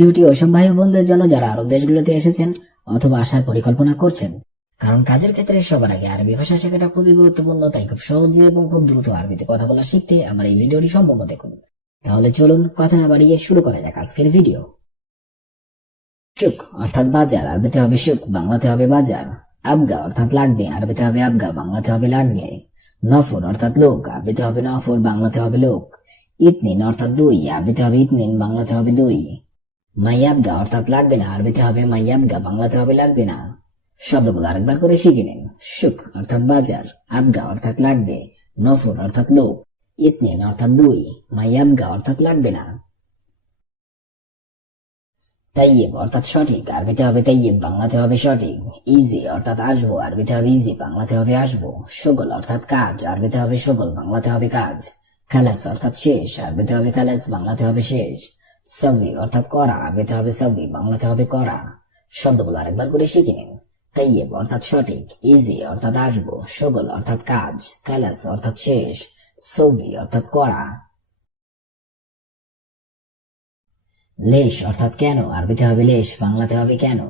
ভিডিওটি ওইসব ভাই বোনদের জন্য যারা আরব দেশগুলোতে এসেছেন অথবা আসার পরিকল্পনা করছেন, কারণ কাজের ক্ষেত্রে সবার আগে আরবি ভাষা শেখাটা খুবই গুরুত্বপূর্ণ। তাই খুব সহজে এবং খুব দ্রুত আরবিতে কথা বলা শিখতে আমার এই ভিডিওটি সম্পূর্ণ দেখুন। তাহলে চলুন কথা না বাড়িয়ে শুরু করা যাক আজকের ভিডিও। সুক অর্থাৎ বাজার, আরবিতে হবে সুক, বাংলাতে হবে বাজার। আবগা অর্থাৎ লাগবে, আরবিতে হবে আবগা, বাংলাতে হবে লাগবে। নফর অর্থাৎ লোক, আরবিতে হবে নফর, বাংলাতে হবে লোক। ইতনিন অর্থাৎ দুই, আরবিতে হবে ইতনিন, বাংলাতে হবে দুই। মাইয়াবগা অর্থাৎ লাগবে না, আরবিতে হবে মাইয়াবগা, বাংলাতে হবে লাগবে না। শব্দগুলো আরেকবার করে শিখে নিন। সুক অর্থাৎ বাজার, আবগা অর্থাৎ লাগবে, নফর অর্থাৎ লোক, ইতনিন অর্থাৎ দুই, মাইয়াবগা অর্থাৎ লাগবে না। তাইয়েব অর্থাৎ সঠিক, আরবিতে হবে তাইয়েব, বাংলাতে হবে সঠিক। ইজি অর্থাৎ আসবো, আরবিতে হবে ইজি, বাংলাতে হবে আসবো। শগল অর্থাৎ কাজ, আরবিতে হবে শগল, বাংলাতে হবে কাজ। খালাস অর্থাৎ শেষ, আরবিতে হবে খালাস, বাংলাতে হবে শেষ। সাবি অর্থাৎ করা, আরবিতে হবে সাবি, বাংলাতে হবে করা। শব্দগুলো আরেকবার করে শিখে নিন। তাইয়েব অর্থাৎ সঠিক, ইজি অর্থাৎ আসবো, শগল অর্থাৎ কাজ, খালাস অর্থাৎ শেষ, সবি অর্থাৎ করা। লেশ অর্থাৎ কেন, আরবিতে হবে লেশ, বাংলাতে হবে কেন।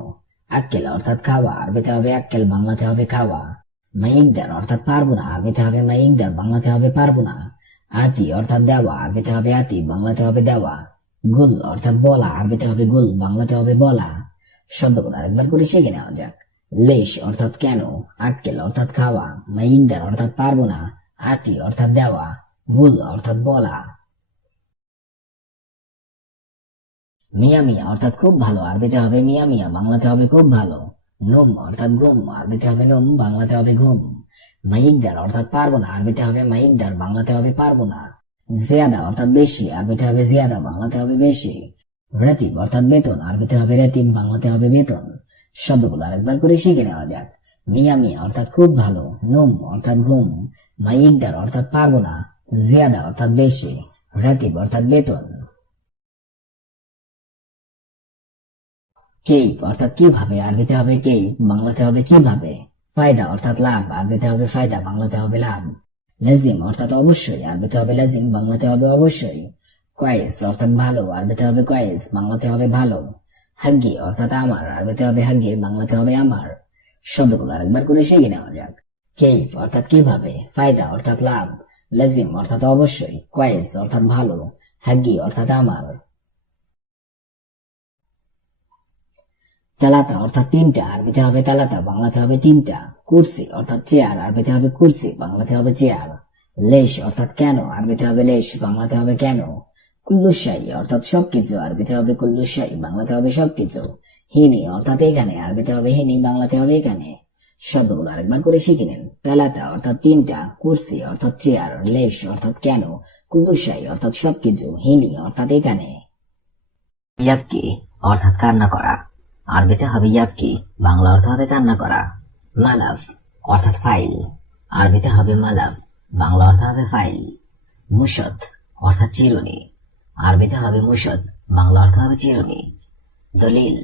আক্কেল অর্থাৎ খাওয়া, আরবিতে হবে আক্কেল, বাংলাতে হবে খাওয়া। মাইকদার অর্থাৎ পারবো না, আরবিতে হবে মাইকদার, বাংলাতে হবে পারবো না। আতি অর্থাৎ দেওয়া, আরবিতে হবে আতি, বাংলাতে হবে দেওয়া। গুল অর্থাৎ বলা, আরবিতে হবে গুল, বাংলাতে হবে বলা। শব্দগুলো আরেকবার করে শিখে নেওয়া যাক। লেশ অর্থাৎ কেন, আক্কেল অর্থাৎ খাওয়া, মাইকদার অর্থাৎ পারবো না, আতি অর্থাৎ দেওয়া, গুল অর্থাৎ বলা। মিয়া মিয়া অর্থাৎ খুব ভালো, আরবিতে হবে মিয়া মিয়া, বাংলাতে হবে খুব ভালো। নুম অর্থাৎ ঘুম, আরবিতে হবে নুম, বাংলাতে হবে ঘুম। মাইকদার অর্থাৎ পারবো না, আরবিতে হবে মাইকদার, বাংলাতে হবে পারবো না। জিয়াদা অর্থাৎ বেশি, আরবিতে হবে জিয়াদা, বাংলাতে হবে বেশি। রেতিব অর্থাৎ বেতন, আরবিতে হবে রেতিব, বাংলাতে হবে বেতন। শব্দগুলো আরেকবার করে শিখে নেওয়া যাক। মিয়া মিয়া অর্থাৎ খুব ভালো, নুম অর্থাৎ ঘুম, মাইকদার অর্থাৎ পারবো না, জিয়াদা অর্থাৎ বেশি, রেতিব অর্থাৎ বেতন। কেইফ অর্থাৎ কিভাবে, আরবিতে হবে কেইফ, বাংলাতে হবে কিভাবে। ফায়দা অর্থাৎ লাভ, আরবিতে হবে ফায়দা, বাংলাতে হবে লাভ। লাজিম অর্থাৎ অবশ্যই, আরবিতে হবে লাজিম, বাংলাতে হবে অবশ্যই। কয়েস অর্থাৎ ভালো, আরবিতে হবে কয়েস, বাংলাতে হবে ভালো। হাগ্গি অর্থাৎ আমার, আরবিতে হবে হাগ্গি, বাংলাতে হবে আমার। শব্দগুলো আরেকবার করে শিখে নেওয়া যাক। কেইফ অর্থাৎ কিভাবে, ফায়দা অর্থাৎ লাভ, লাজিম অর্থাৎ অবশ্যই, কয়েস অর্থাৎ ভালো, হাগ্গি অর্থাৎ আমার। তালাতা অর্থাৎ তিনটা, আরবিতে হবে তালাতা, বাংলাতে হবে তিনটা। কুরসি অর্থাৎ চেয়ার, আরবিতে হবে কুরসি, বাংলাতে হবে চেয়ার। লেশ অর্থাৎ কেন, আরবিতে হবে লেশ, বাংলাতে হবে কেন। কুল্লুশাই অর্থাৎ সবকিছু, আরবিতে হবে কুল্লুশাই, বাংলাতে হবে সবকিছু। হিনি অর্থাৎ এখানে, আরবিতে হবে হিনি, বাংলাতে হবে এখানে। শব্দগুলো আরেকবার করে শিখে নিন। তালাতা অর্থাৎ তিনটা, কুরসি অর্থাৎ চেয়ার, লেশ অর্থাৎ কেন, কুল্লুশাই অর্থাৎ সবকিছু, হিনি অর্থাৎ এখানে। ইয়াবকি অর্থাৎ কান্না করা, আরবিতে হবে ইয়াবকি, বাংলা অর্থ হবে কান্না করা। মালাফ অর্থাৎ ফাইল, আরবিতে হবে মালাফ, বাংলা অর্থ হবে ফাইল। মুশত অর্থাৎ চিরুনি, আরবিতে হবে মুশত, বাংলা অর্থ হবে চিরুনি। দলিল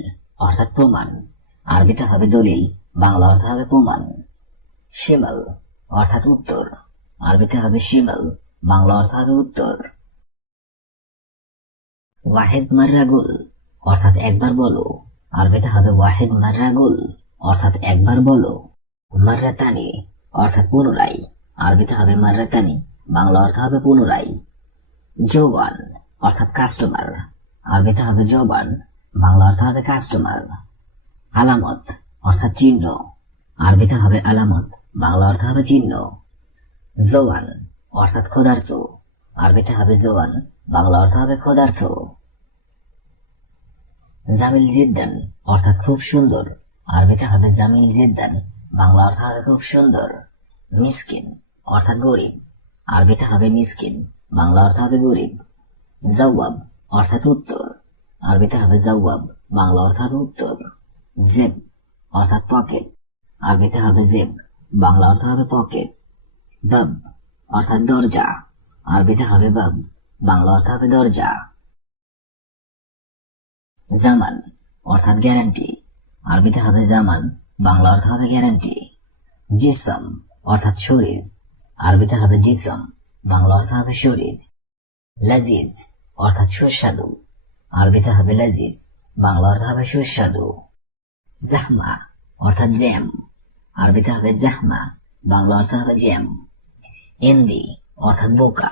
অর্থাৎ প্রমাণ, আরবিতে হবে দলিল, বাংলা অর্থ হবে প্রমাণ। শিমাল অর্থাৎ উত্তর, আরবিতে হবে শিমাল, বাংলা অর্থ হবে উত্তর। ওয়াহেদ মার্রাগুল অর্থাৎ একবার বলো, আরবিতে হবে ওয়াহেদ মার্রাগুল, অর্থাৎ একবার বলো। মার্রাতানি অর্থাৎ পুনরায়, আরবিতে হবে মার্রাতানি, বাংলা অর্থ হবে পুনরায়। জওয়ান অর্থাৎ কাস্টমার, আরবিতে হবে জবান, বাংলা অর্থ হবে কাস্টমার। আলামত অর্থাৎ চিহ্ন, আরবিতে হবে আলামত, বাংলা অর্থ হবে চিহ্ন। জওয়ান অর্থাৎ ক্ষুধার্ত, আরবিতে হবে জওয়ান, বাংলা অর্থ হবে ক্ষুধার্ত। জামিল জিদ্দান অর্থাৎ খুব সুন্দর, আরবিতে হবে জামিল জিদ্দান, বাংলা অর্থ হবে খুব সুন্দর। মিসকিন অর্থাৎ গরিব, আরবিতে হবে মিসকিন, বাংলা অর্থ হবে গরিব। জওয়াব অর্থাৎ উত্তর, আরবিতে হবে জওয়াব, বাংলা অর্থ হবে উত্তর। জেব অর্থাৎ পকেট, আরবিতে হবে জেব, বাংলা অর্থ হবে পকেট। বাব অর্থাৎ দরজা, আরবিতে হবে বাব, বাংলা অর্থ হবে দরজা। জামান অর্থাৎ গ্যারান্টি, আরবিতে হবে জামান, বাংলা অর্থ হবে গ্যারান্টি। জিসম অর্থাৎ শরীর, আরবিতে হবে জিসম, বাংলা অর্থ হবে শরীর। লাজিজ অর্থাৎ সুস্বাদু, আরবিতে হবে লাজিজ, বাংলা অর্থ হবে সুস্বাদু। জাহমা অর্থাৎ জ্যাম, আরবিতে হবে জাহমা, বাংলা অর্থ হবে জ্যাম। এন্দি অর্থাৎ বোকা,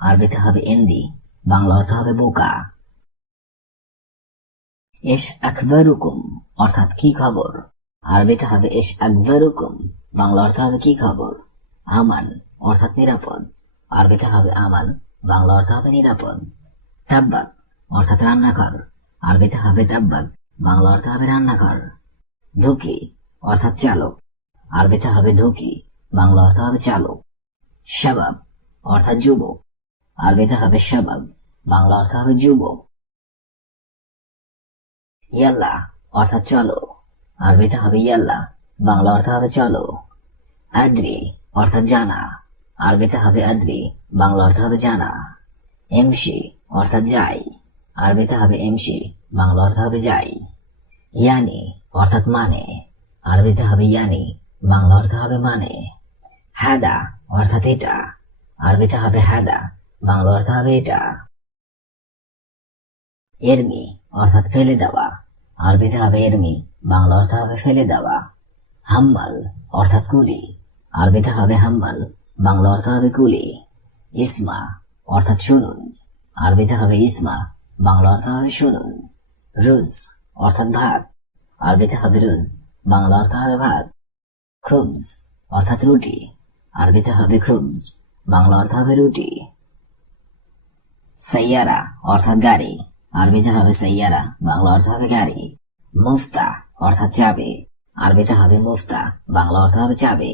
আরবিতে হবে এন্দি, বাংলা অর্থ হবে বোকা। এস আকবরুকুম অর্থাৎ কি খবর, আরবিতে হবে এস আকবরুকুম, বাংলা অর্থ হবে কি খবর। আমান অর্থাৎ নিরাপদ, আরবিতে হবে আমান, বাংলা অর্থ হবে নিরাপদ। তাব্বাক অর্থাৎ রান্নাঘর, আরবিতে হবে তাব্বাক, বাংলা অর্থ হবে রান্নাঘর। ধুকি অর্থাৎ চালক, আরবিতে হবে ধুকি, বাংলা অর্থ হবে চালক। শাবাব অর্থাৎ যুবক, আরবিতে হবে শাবাব, বাংলা অর্থ হবে যুবক। ইয়াল্লা অর্থাৎ চলো, আরবিতে হবে ইয়াল্লা, বাংলা অর্থ হবে চলো। আদ্রি অর্থাৎ জানা, আরবিতে হবে আদ্রি, বাংলা অর্থ হবে জানা। এমসি অর্থাৎ যাই, আরবিতে হবে এমসি, বাংলা অর্থ হবে যাই। ইয়ানি অর্থাৎ মানে, আরবিতে হবে ইয়ানি, বাংলা অর্থ হবে মানে। হাদা অর্থাৎ এটা, আরবিতে হবে হাদা, বাংলা অর্থ হবে এটা। এরমি অর্থাৎ ফেলে দেওয়া, আরবিতে হবে এরমি, বাংলা অর্থ হবে ফেলে দেওয়া। হাম্মাল অর্থাৎ কুলি, আরবিতে হবে হাম্মাল, বাংলা অর্থ হবে কুলি। ইসমা অর্থাৎ শুনুন, আরবিতে হবে ইসমা, বাংলা অর্থ হবে শুনুন। রুজ অর্থাৎ ভাত, আরবিতে হবে রুজ, বাংলা অর্থ হবে ভাত। খুবজ অর্থাৎ রুটি, আরবিতে হবে খুবজ, বাংলা অর্থ হবে রুটি। সাইয়ারা অর্থাৎ গাড়ি, আরবিতে হবে সাইয়ারা, বাংলা অর্থ হবে গাড়ি। মুফতা অর্থাৎ চাবি, আরবিতে হবে মুফতা, বাংলা অর্থ হবে চাবি।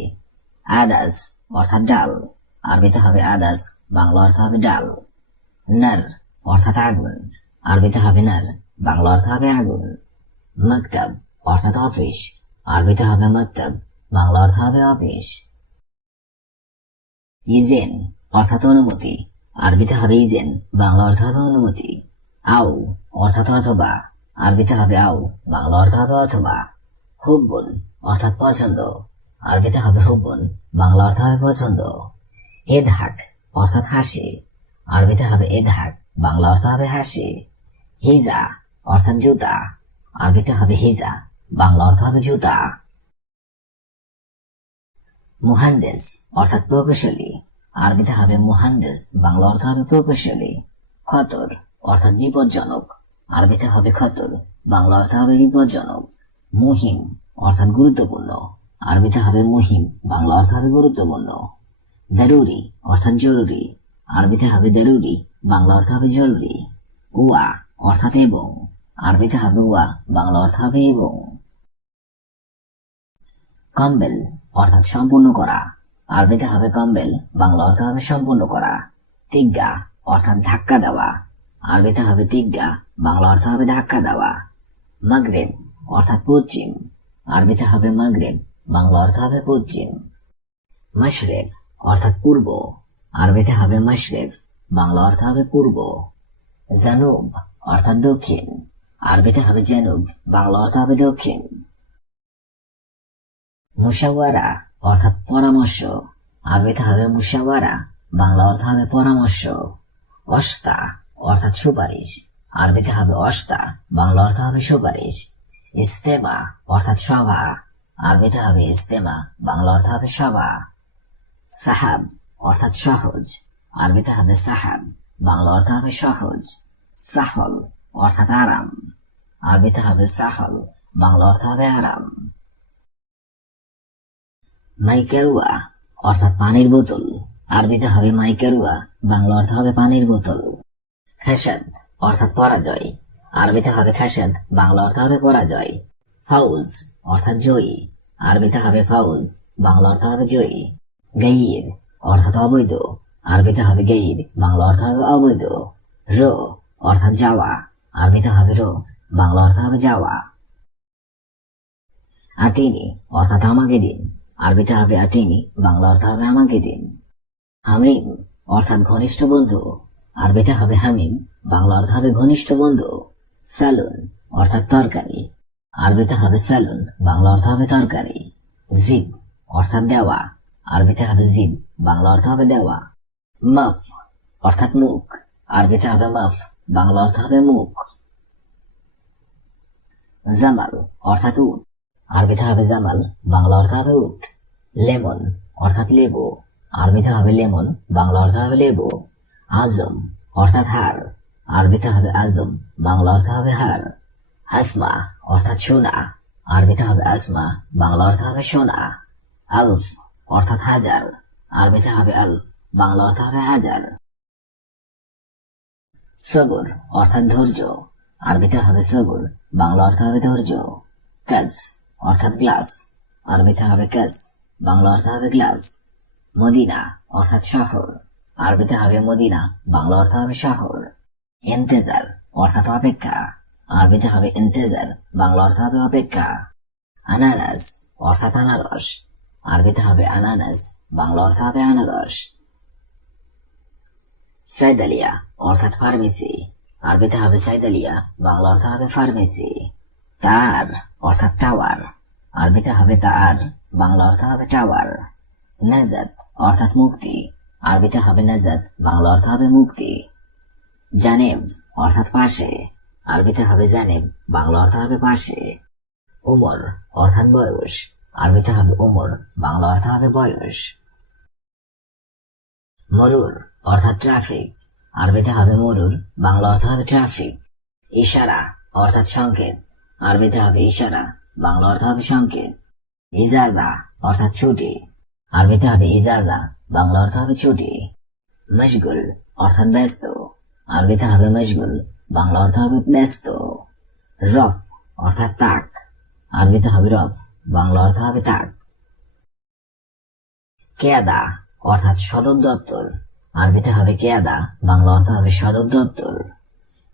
আদাস অর্থাৎ ডাল, আরবিতে হবে আদাস, বাংলা অর্থ হবে ডাল। নার অর্থাৎ আগুন, আরবিতে হবে নার, বাংলা অর্থ হবে আগুন। মকতব অর্থাৎ অফিস, আরবিতে হবে মকতব, বাংলা অর্থ হবে অফিস। ইজেন অর্থাৎ অনুমতি, আরবিতে হবে ইজেন, বাংলা অর্থ হবে অনুমতি। আও অর্থাৎ অথবা, আরবিতে হবে আও, বাংলা অর্থ হবে অথবা। হুব্বুন অর্থাৎ পছন্দ, আরবিতে হবে হুব্বুন, বাংলা অর্থ হবে পছন্দ। এদহাক অর্থাৎ হাসি, আরবিতে হবে এদহাক, বাংলা অর্থ হবে হাসি। হিজা অর্থাৎ জুতা, আরবিতে হবে হিজা, বাংলা অর্থ হবে জুতা। মুহান্দিস অর্থাৎ প্রকৌশলী, আরবিতে হবে মুহান্দিস, বাংলা অর্থ হবে প্রকৌশলী। খতর অর্থাৎ বিপজ্জনক, আরবিতে হবে খতর, বাংলা অর্থ হবে বিপজ্জনক। মুহিম অর্থাৎ গুরুত্বপূর্ণ, আরবিতে হবে মুহিম, বাংলা অর্থ হবে গুরুত্বপূর্ণ। দারুরি অর্থাৎ জরুরি, আরবিতে হবে দারুরি, বাংলা অর্থ হবে জরুরি। উয়া অর্থাৎ এবং, আরবিতে হবে উয়া, বাংলা অর্থ হবে এবং। কম্বেল অর্থাৎ সম্পূর্ণ করা, আরবিতে হবে কম্বেল, বাংলা অর্থ হবে সম্পূর্ণ করা। তিগ্গা অর্থাৎ ধাক্কা দেওয়া, আরবিতে হবে তিগ্গা, বাংলা অর্থ হবে ধাক্কা দেওয়া। মাগরেব অর্থাৎ পশ্চিম, আরবিতে হবে মাগরেব, বাংলা অর্থ হবে পশ্চিম। মাশরেব অর্থাৎ পূর্ব, আরবিতে হবে মাশরেব, বাংলা অর্থ হবে পূর্ব। জানুব অর্থাৎ দক্ষিণ, আরবিতে হবে জানুব, বাংলা অর্থ হবে দক্ষিণ। মুশাওয়ারা অর্থাৎ পরামর্শ, আরবিতে হবে মুশাওয়ারা, বাংলা অর্থ হবে পরামর্শ। অস্তা অর্থাৎ সুপারিশ, আরবিতে হবে অস্তা, বাংলা অর্থ হবে সুপারিশ। ইস্তেমা অর্থাৎ সভা, আরবিতে হবে ইস্তেমা, বাংলা অর্থ হবে সভা। সাহাব অর্থাৎ সহজ, আরবিতে হবে সাহাব, বাংলা অর্থ হবে সহজ। সাহল অর্থাৎ আরাম, আরবিতে হবে সাহল, বাংলা অর্থ হবে আরাম। মাইকারুয়া অর্থাৎ পানির বোতল, আরবিতে হবে মাইকারুয়া, বাংলা অর্থ হবে পানির বোতল। খাসাদ অর্থাৎ পরাজয়, আরবিতে হবে খাসাদ, বাংলা অর্থ হবে পরাজয়। ফাউজ অর্থাৎ জয়ী, আরবিতে হবে ফাউজ, বাংলা অর্থ হবে জয়ী। গাইর অর্থাৎ অবৈধ, আরবিতে হবে গাইর, বাংলা অর্থ হবে অবৈধ। রো অর্থাৎ যাওয়া, আরবিতে হবে রো, বাংলা অর্থ হবে যাওয়া। আতিনি অর্থাৎ আমাকে দিন, আরবিতে হবে আতিনি, বাংলা অর্থ হবে আমাকে দিন। হামিম অর্থাৎ ঘনিষ্ঠ বন্ধু, আরবিতে হবে হামিম, বাংলা অর্থ হবে ঘনিষ্ঠ বন্ধু। সালুন অর্থাৎ তরকারি, আরবিতে হবে সালুন, বাংলা অর্থ হবে তরকারি। জিব অর্থাৎ দেওয়া, আরবিতে হবে জিব, বাংলা অর্থ হবে দেওয়া। মাফ অর্থাৎ মুখ, আরবিতে হবে মাফ, বাংলা অর্থ হবে মুখ। জামাল অর্থাৎ উট, আরবিতে হবে জামাল, বাংলা অর্থ হবে উট। লেমন অর্থাৎ লেবু, আরবিতে হবে লেমন, বাংলা অর্থ হবে লেবু। আজম অর্থাৎ হাড়, আরবিতে হবে আজম, বাংলা অর্থ হবে হাড়। আসমা অর্থাৎ সোনা, আরবিতে হবে আসমা, বাংলা অর্থ হবে সোনা। আলফ অর্থাৎ হাজার, আরবিতে হবে আলফ, বাংলা অর্থ হবে হাজার। সবর অর্থাৎ ধৈর্য, আরবিতে হবে সবর, বাংলা অর্থ হবে ধৈর্য। কাজ অর্থাৎ গ্লাস, আরবিতে হবে কাজ, বাংলা অর্থ হবে গ্লাস। মদিনা অর্থাৎ শহর, আরবিতে হবে মদিনা, বাংলা অর্থ হবে শহর। ইন্তেজার অর্থাৎ অপেক্ষা, আরবিতে হবে ইন্তেজার, বাংলা অর্থ হবে অপেক্ষা। আনানাস অর্থাৎ আনারস, আরবিতে হবে আনানাস, বাংলা অর্থ হবে আনারস। সাইদালিয়া অর্থাৎ ফার্মেসি, আরবিতে হবে সাইদালিয়া, বাংলা অর্থ হবে ফার্মেসি। তার অর্থাৎ টাওয়ার, আরবিতে হবে তার, বাংলা অর্থ হবে টাওয়ার। নাজাত অর্থাৎ মুক্তি, আরবিতে হবে নাজাত, বাংলা অর্থ হবে মুক্তি। জানেব অর্থাৎ পাশে, আরবিতে হবে জানেব, বাংলা অর্থ হবে পাশে। উমর অর্থাৎ বয়স, আরবিতে হবে উমর, বাংলা অর্থ হবে বয়স। মরুর অর্থাৎ ট্রাফিক, আরবিতে হবে মরুর, বাংলা অর্থ হবে ট্রাফিক। ইশারা অর্থাৎ সংকেত, আরবিতে হবে ইশারা, বাংলা অর্থ হবে সংকেত। ইজাজা অর্থাৎ ছুটি, আরবিতে হবে ইজাজা, বাংলা অর্থ হবে ছুটি। মশগুল অর্থাৎ ব্যস্ত, আরবিতে হবে মশগুল, বাংলা অর্থ হবে ব্যস্ত। রফ অর্থাৎ তাক, আরবিতে হবে রফ, বাংলা অর্থ হবে তাক। কেয়াদা অর্থাৎ সদর দপ্তর, আরবিতে হবে কেয়াদা, বাংলা অর্থ হবে সদর দপ্তর।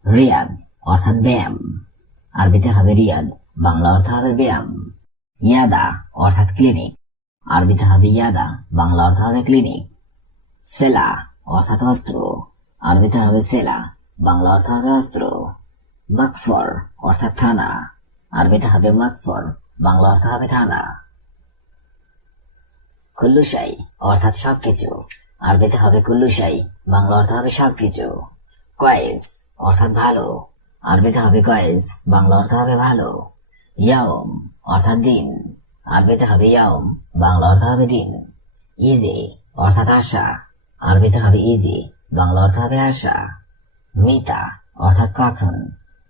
রিয়াদ অর্থাৎ ব্যায়াম, আরবিতে হবে রিয়াদ, বাংলা অর্থ হবে ব্যায়াম। ইয়াদা অর্থাৎ ক্লিনিক, আরবিতে হবে ইয়াদা, বাংলা অর্থ হবে ক্লিনিক। সেলা অর্থাৎ অস্ত্র, আরবিতে হবে সেলা, বাংলা অর্থ হবে অস্ত্র। মাকফর অর্থাৎ থানা, আরবিতে হবে মাকফর, বাংলা অর্থ হবে থানা। কুল্লুশাই অর্থাৎ সবকিছু, আরবিতে হবে কুল্লুশাই, বাংলা অর্থ হবে সবকিছু। কয়েস অর্থাৎ ভালো, আরবিতে হবে কয়েস, বাংলা অর্থ হবে ভালো। ইয়াওম অর্থাৎ দিন, আরবিতে হবে ইয়াওম, বাংলা অর্থ হবে দিন। ইজি অর্থাৎ আশা, আরবিতে হবে ইজি, বাংলা অর্থ হবে আশা। মিতা অর্থাৎ কখন,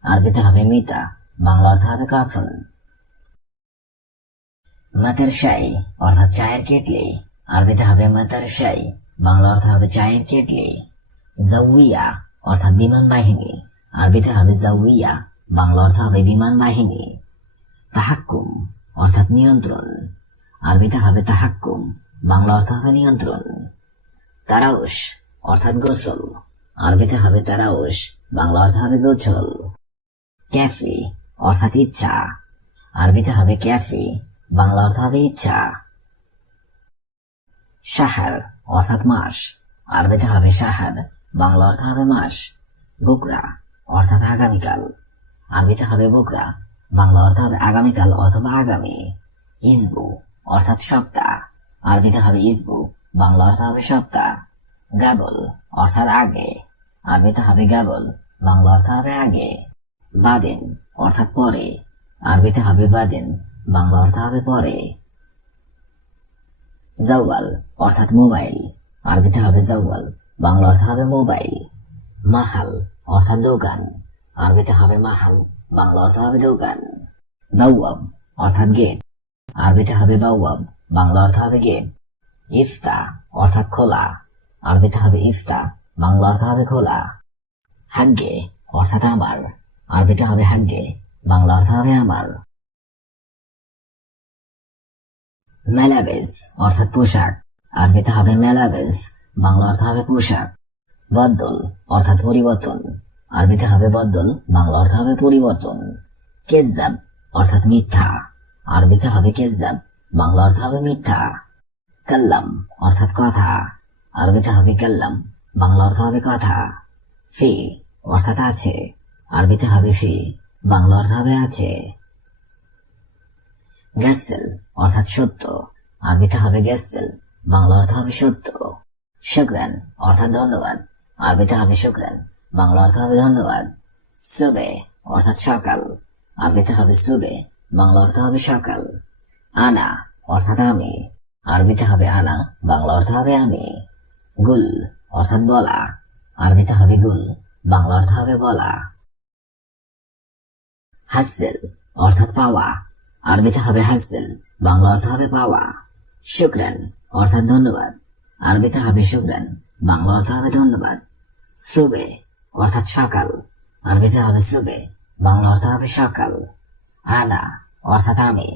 আরবিতে হবে মিতা, বাংলা অর্থ হবে কখন। মাতারশাই অর্থাৎ চায়ের কেটলি, আরবিতে হবে মাতারশাই, বাংলা অর্থ হবে চায়ের কেটলি। জাউইয়া অর্থাৎ বিমান বাহিনী, আরবিতে হবে জাউইয়া, বাংলা অর্থ হবে বিমান বাহিনী। তাহাক্কুম অর্থাৎ নিয়ন্ত্রণ, আরবিতে হবে তাহাক্কুম, বাংলা অর্থ হবে নিয়ন্ত্রণ। তারাউশ অর্থাৎ গোসল, আরবিতে হবে তারাউশ, বাংলা অর্থ হবে গোসল। ক্যাফি অর্থাৎ ইচ্ছা, আরবিতে হবে ক্যাফি, বাংলা অর্থ হবে ইচ্ছা। শাহার অর্থাৎ মাস, আরবিতে হবে শাহার, বাংলা অর্থ হবে মাস। বুকরা অর্থাৎ আগামীকাল, আরবিতে হবে বুকরা, বাংলা অর্থ হবে আগামীকাল অথবা আগামী। ইজবু অর্থাৎ সপ্তাহ, আরবিতে হবে ইজবু, বাংলা অর্থ হবে সপ্তাহ। গাবল অর্থাৎ আগে, আরবিতে হবে গাবল, বাংলা অর্থ হবে আগে। বাদিন অর্থাৎ পরে, আরবিতে হবে বাদিন, বাংলা অর্থ হবে পরে। জাওয়াল অর্থাৎ মোবাইল, আরবিতে হবে জাওয়াল, বাংলা অর্থ হবে মোবাইল। মাহাল অর্থাৎ দোকান, আরবিতে হবে মাহাল, বাংলা অর্থ হবে দোকান। বাওয়াব অর্থাৎ গেট, আরবিতে হবে বাওয়াব, বাংলা অর্থ হবে গেট। ইফতা অর্থাৎ খোলা, আরবিতে হবে ইফতা, বাংলা অর্থ হবে খোলা। হাগ্গে অর্থাৎ আমার, আরবিতে হবে হাগ্গে, বাংলা অর্থ হবে আমার। মেলাবেজ অর্থাৎ পোশাক, আরবিতে হবে মেলাবেজ, বাংলা অর্থ হবে পোশাক। বদল অর্থাৎ পরিবর্তন, আরবিতে হবে বদল, বাংলা অর্থ হবে পরিবর্তন। কেজ্জাব অর্থাৎ মিথ্যা, আরবিতে হবে কেজ্জাব, বাংলা অর্থ হবে মিথ্যা। কাল্লাম অর্থাৎ কথা, আরবিতে হবে কাল্লাম, বাংলা অর্থ হবে কথা। ফি অর্থাৎ আছে, আরবিতে হবে ফি, বাংলা অর্থ হবে আছে। গ্যাসেল অর্থাৎ সত্য, আরবিতে হবে গ্যাসেল, বাংলা অর্থ হবে সত্য। শুকরান অর্থাৎ ধন্যবাদ, আরবিতে হবে শুকরান, বাংলা অর্থ হবে ধন্যবাদ। সুবে অর্থাৎ সকাল, আরবিতে হবে সুবে, বাংলা অর্থ হবে সকাল। আনা অর্থাৎ আমি, আরবিতে হবে আনা, বাংলা অর্থ হবে আমি। গুল অর্থাৎ বলা, আরবিতে হবে গুল, বাংলা অর্থ হবে বলা। হাসেল অর্থাৎ পাওয়া, আরবিতে হবে হাসেল, বাংলা অর্থ হবে পাওয়া। শুকরান অর্থাৎ ধন্যবাদ, আরবিতে হবে শুকরান, বাংলা অর্থ হবে ধন্যবাদ। সুবে অর্থাৎ সকাল, আরবিতে হবে সুবে, বাংলা অর্থ হবে সকাল। আনা অর্থাৎ আমি,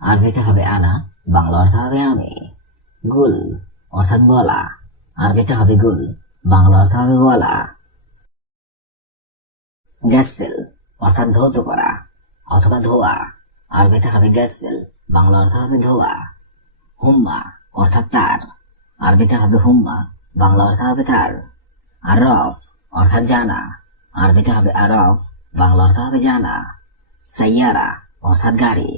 আরবিতে হবে আনা, বাংলা অর্থ হবে আমি। গুল অর্থাৎ বলা, আরবিতে হবে গুল, বাংলা অর্থ হবে বলা। গাসেল অর্থাৎ ধৌত করা অথবা ধোয়া, আরবিতে হবে গাসেল, বাংলা অর্থ হবে ধোয়া। হুম্মা অর্থাৎ তার, আরবিতে হবে হুম্মা, বাংলা অর্থ হবে তার। আরফ অর্থাৎ জানা, আরবিতে হবে আরফ, বাংলা অর্থ হবে জানা। সাইয়ারা অর্থাৎ গাড়ি,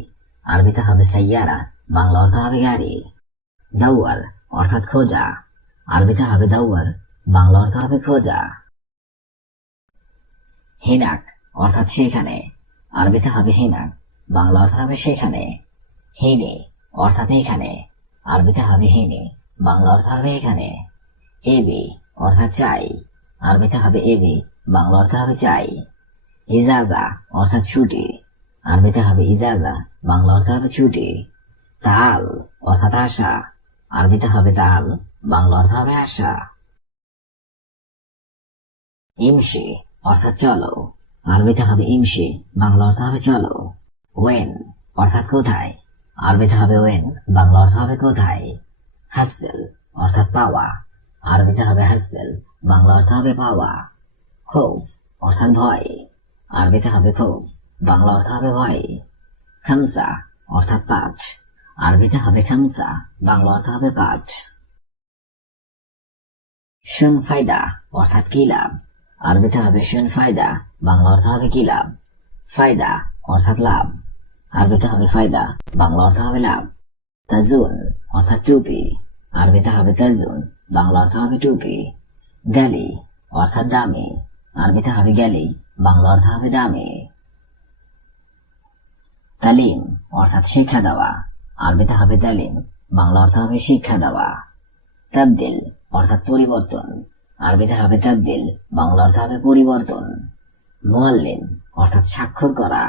আরবিতে হবে সাইয়ারা, বাংলা অর্থ হবে গাড়ি। দাওয়ার অর্থাৎ খোঁজা, আরবিতে হবে দাওয়ার, বাংলা অর্থ হবে খোঁজা। হিনাক অর্থাৎ সেখানে, আরবিতে হবে হিনাক, বাংলা অর্থ হবে সেখানে। হিনে অর্থাৎ এখানে, আরবিতে হবে হিনে, বাংলা অর্থ হবে এখানে। এবি অর্থাৎ চাই, আরবিতে হবে এবি, বাংলা অর্থ হবে চাই। ইজাজা অর্থাৎ ছুটি, আরবিতে হবে ইজাজা, বাংলা অর্থ হবে ছুটি। তাল অর্থাৎ আশা, আরবিতে হবে তাল, বাংলা অর্থ হবে আশা। ইমশি অর্থাৎ চলো, আরবিতে হবে ইমশি, বাংলা অর্থ হবে চলো। ওয়েন অর্থাৎ কোথায়, আরবিতে হবে ওয়েন, বাংলা অর্থ হবে কোথায়। হাসেল অর্থাৎ পাওয়া, আরবিতে হবে হাসেল, বাংলা অর্থ হবে পাওয়া। খৌফ অর্থাৎ ভয়, আরবিতে হবে খৌফ, বাংলা অর্থ হবে ভয়। খামসা অর্থাৎ পাঁচ, আরবিতে হবে খামসা, বাংলা অর্থ হবে পাঁচ। শুন ফায়দা অর্থাৎ কি লাভ, আরবিতে হবে শুন ফায়দা, বাংলা অর্থ হবে কি লাভ। ফায়দা অর্থাৎ লাভ, আরবিতে হবে ফায়দা, বাংলা অর্থ হবে লাভ। তাজুন অর্থাৎ টুপি, আরবিতে হবে তাজুন, বাংলা অর্থ হবে টুপি। গালি অর্থাৎ দামি, আরবিতে হবে গালি, বাংলা অর্থ হবে দামি। তালিম অর্থাৎ শিক্ষা দেওয়া, আরবিতে হবে তালিম, বাংলা অর্থ হবে শিক্ষা দেওয়া। তাবদিল অর্থাৎ পরিবর্তন, আরবিতে হবে তাবদিল, বাংলা অর্থ হবে পরিবর্তন। মুআল্লিম অর্থাৎ স্বাক্ষর করা,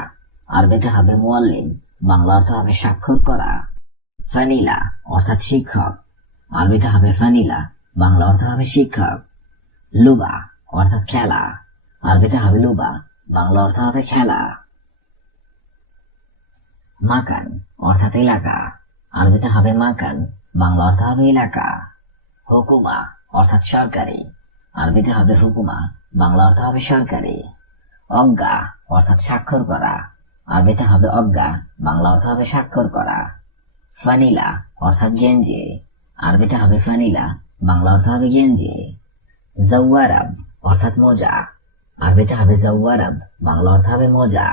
আরবিতে হবে মুআল্লিম, বাংলা অর্থ হবে স্বাক্ষর করা। ফানিলা অর্থাৎ শিক্ষক, আরবিতে হবে ফানিলা, বাংলা অর্থ হবে শিক্ষক। লুবা অর্থাৎ খেলা, আরবিতে হবে লুবা, বাংলা অর্থ হবে খেলা। মাকান অর্থাৎ এলাকা, আরবিতে হবে মাকান, বাংলা অর্থ হবে এলাকা। হুকুমা অর্থাৎ সরকারি, আরবিতে হবে হুকুমা, বাংলা অর্থ হবে সরকারি। অজ্ঞা অর্থাৎ স্বাক্ষর করা, আরবিতে হবে অজ্ঞা, বাংলা অর্থ হবে স্বাক্ষর করা। ফানিলা অর্থাৎ গেঞ্জি, আরবিতে হবে ফানিলা, বাংলা অর্থ হবে গেঞ্জি। জাওয়ারাব অর্থাৎ মোজা, আরবিতে হবে জাওয়ারাব, বাংলা অর্থ হবে মোজা।